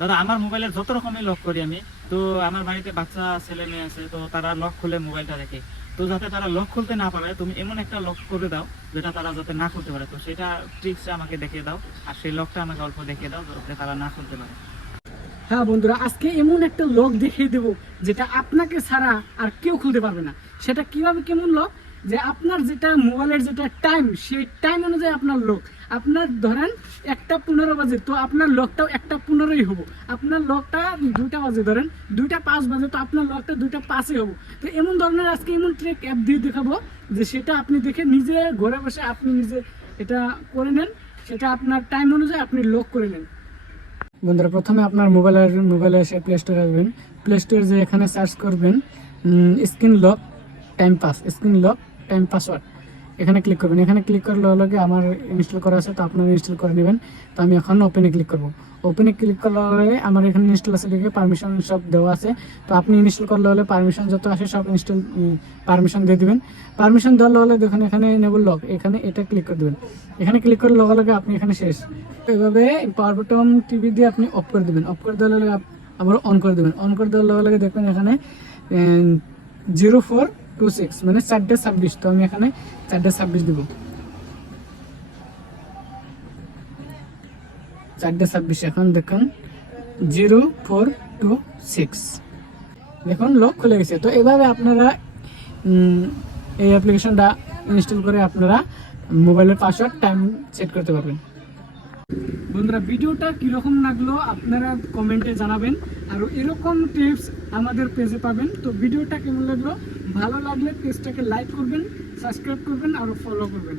দাদা আমার মোবাইলের যত রকমই লক করি আমি, তো আমার বাড়িতে বাচ্চা ছেলে মেয়ে আছে, তো তারা লক খুলে মোবাইলটা রেখে, তো যাতে তারা লক খুলতে না পারে তুমি এমন একটা লক করে দাও যেটা তারা যাতে না খুলতে পারে। তো সেটা ট্রিক্সটা আমাকে দেখিয়ে দাও, আর সেই লকটা আমাকে অল্প দেখিয়ে দাও যাতে তারা না খুলতে পারে। হ্যাঁ বন্ধুরা, আজকে এমন একটা লক দেখিয়ে দেবো যেটা আপনাকে ছাড়া আর কেউ খুলতে পারবে না। সেটা কিভাবে, কেমন লক? যে আপনার যেটা মোবাইলের যেটা টাইম, সেই টাইম অনুযায়ী আপনার লক, আপনার ধরেন 1টা 15 বাজে, তো আপনার লকটাও 1টা 15ই হবো। আপনার লকটা 2টা বাজে, ধরেন 2টা 5 বাজে, তো আপনার লকটা 2টা 5-এ হবো। তো এমন ধরনের আজকে এমন ট্রেক অ্যাপ দিয়ে দেখাবো যে সেটা আপনি দেখে নিজে ঘরে বসে আপনি নিজে এটা করে নেন, সেটা আপনার টাইম অনুযায়ী আপনি লক করে নেন। বন্ধুরা, প্রথমে আপনার মোবাইলে এসে প্লে স্টোরে আসবেন। প্লে স্টোরে যে এখানে সার্চ করবেন screen lock time pass, screen lock time password, এখানে ক্লিক করবেন। এখানে ক্লিক করলে হলে আমার ইনস্টল করা আছে, তো আপনারা ইনস্টল করে নেবেন। তো আমি এখন ওপেনে ক্লিক করব। ওপেনে ক্লিক করলে হলে আমার এখানে ইনস্টল আছে, দেখে পারমিশন সব দেওয়া আছে। তো আপনি ইনস্টল করলে হলে পারমিশন যত আসে সব পারমিশন দিয়ে দিবেন। পারমিশন দেওয়া হলে দেখুন এখানে এনেবল লক, এখানে এটা ক্লিক করে দেবেন। এখানে ক্লিক করে লগে লগে আপনি এখানে শেষ। এভাবে পাওয়ার বাটন টিভি দিয়ে আপনি অফ করে দেবেন। অফ করে দেওয়ার লগে আবার অন করে দেবেন। অন করে দেওয়ার লগে লগে দেখবেন এখানে 0426 মানে 4টা 26। তো আমি এখানে 4টা 26 দিব। 4টা 26 এখন দেখুন 0426, দেখুন লক খুলে গেছে। তো এভাবে আপনারা এই অ্যাপ্লিকেশনটা ইনস্টল করে আপনারা মোবাইলের পাসওয়ার্ড টাইম সেট করতে পারবেন। বন্ধুরা, ভিডিওটা কীরকম লাগলো আপনারা কমেন্টে জানাবেন, আর এরকম টিপস আমাদের পেজে পাবেন। তো ভিডিওটা কেমন লাগলো, ভালো লাগলে পেজটাকে লাইক করবেন, সাবস্ক্রাইব করবেন আর ফলো করবেন।